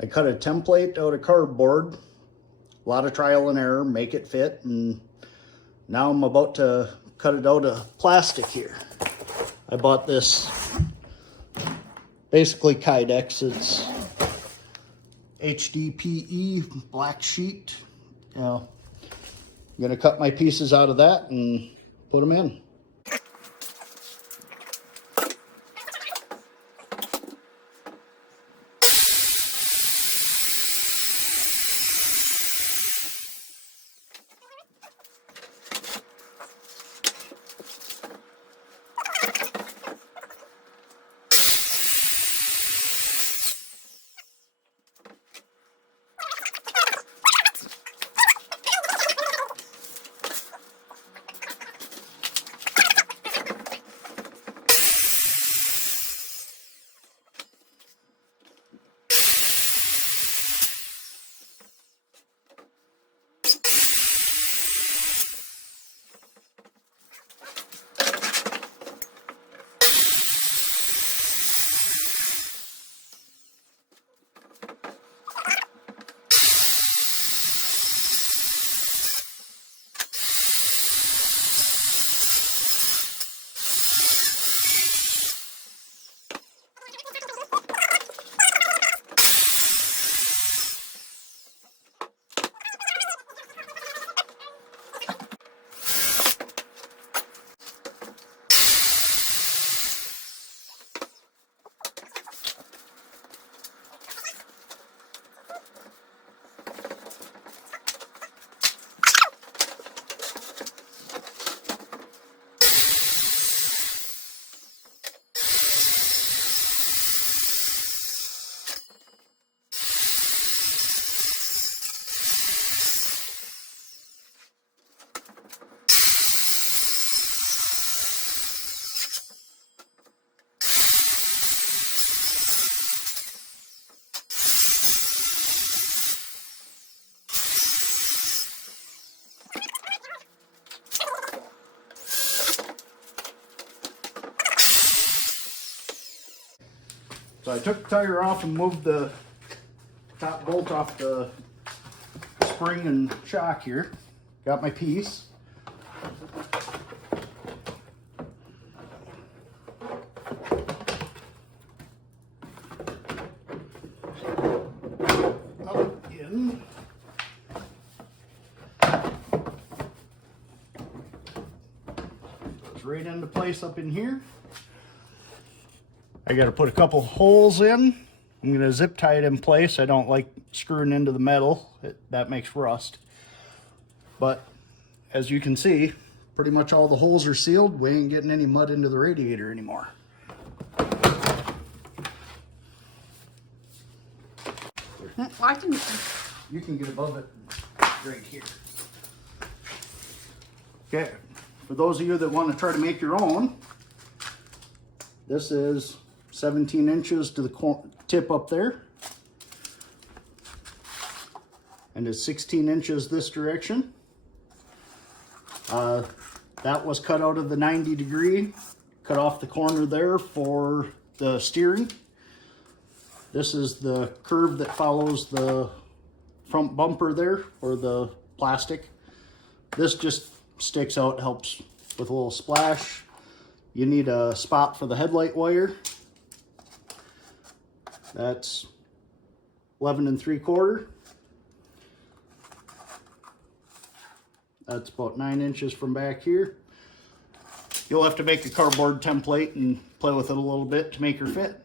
I cut a template out of cardboard, a lot of trial and error, make it fit, and now I'm about to cut it out of plastic here. I bought this, basically Kydex. It's HDPE black sheet. You know, I'm gonna cut my pieces out of that and put them in. So I took the tire off and moved the top bolt off the spring and shock here. Got my piece. Up in. Goes right into place up in here. I got to put a couple holes in. I'm going to zip tie it in place. I don't like screwing into the metal. That makes rust. But as you can see, pretty much all the holes are sealed. We ain't getting any mud into the radiator anymore. You can get above it right here. Okay, for those of you that want to try to make your own, this is 17 inches to the tip up there, and it's 16 inches this direction. That was cut out of the 90 degree, cut off the corner there for the steering. This is the curve that follows the front bumper there, or the plastic. This just sticks out, helps with a little splash. You need a spot for the headlight wire. That's 11 3/4. That's about 9 inches from back here. You'll have to make a cardboard template and play with it a little bit to make her fit.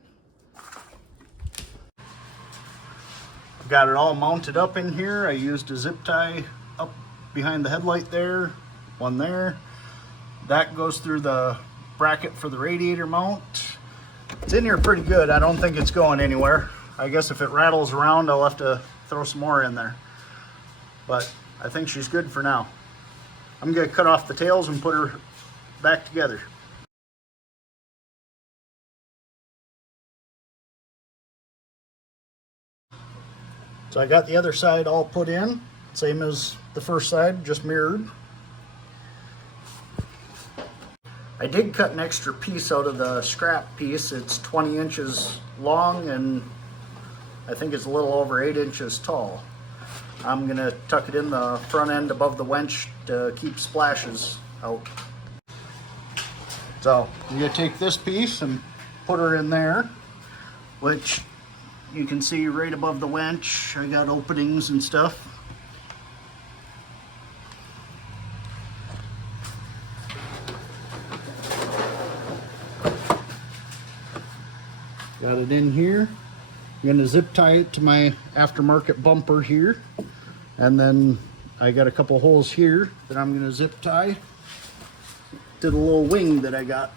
I've got it all mounted up in here. I used a zip tie up behind the headlight there, one there. That goes through the bracket for the radiator mount. It's in here pretty good. I don't think it's going anywhere. I guess if it rattles around, I'll have to throw some more in there. But I think she's good for now. I'm going to cut off the tails and put her back together. So I got the other side all put in, same as the first side, just mirrored. I did cut an extra piece out of the scrap piece. It's 20 inches long and I think it's a little over 8 inches tall. I'm gonna tuck it in the front end above the winch to keep splashes out. So you're gonna take this piece and put her in there, which you can see right above the winch. I got openings and stuff. Got it in here. I'm gonna zip tie it to my aftermarket bumper here. And then I got a couple holes here that I'm gonna zip tie to the little wing that I got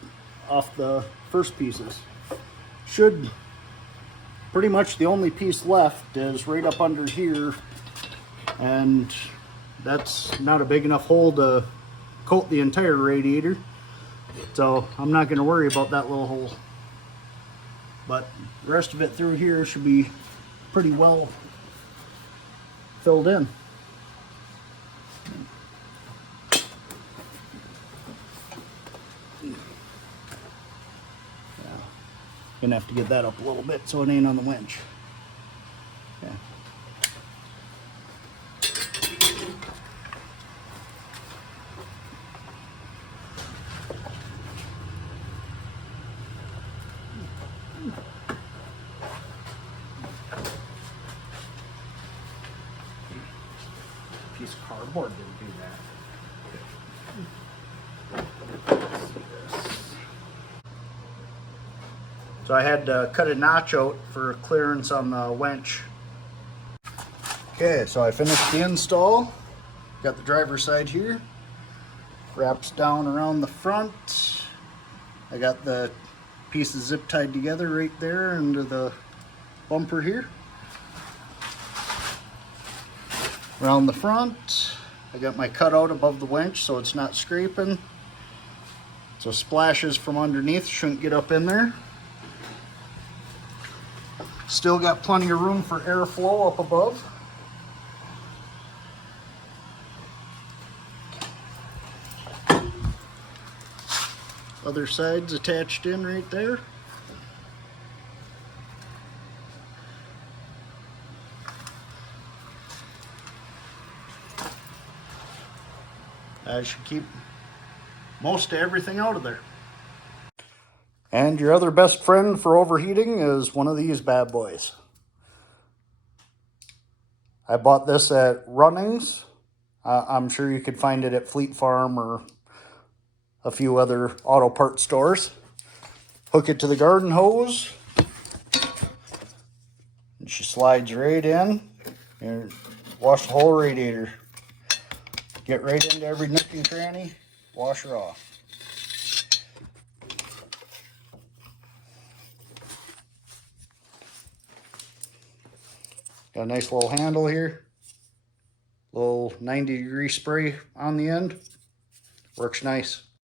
off the first pieces. Should pretty much the only piece left is right up under here, and that's not a big enough hole to coat the entire radiator, so I'm not going to worry about that little hole. But the rest of it through here should be pretty well filled in. Gonna have to get that up a little bit so it ain't on the winch. Okay. Piece of cardboard didn't do that. So I had to cut a notch out for clearance on the winch. Okay, so I finished the install. Got the driver's side here. Wraps down around the front. I got the pieces zip tied together right there into the bumper here. Around the front, I got my cutout above the winch so it's not scraping. So splashes from underneath shouldn't get up in there. Still got plenty of room for airflow up above. Other side's attached in right there. That should keep most of everything out of there. And your other best friend for overheating is one of these bad boys. I bought this at Runnings. I'm sure you could find it at Fleet Farm or a few other auto parts stores. Hook it to the garden hose. And she slides right in and wash the whole radiator. Get right into every nook and cranny, wash her off. Got a nice little handle here. Little 90-degree spray on the end. Works nice.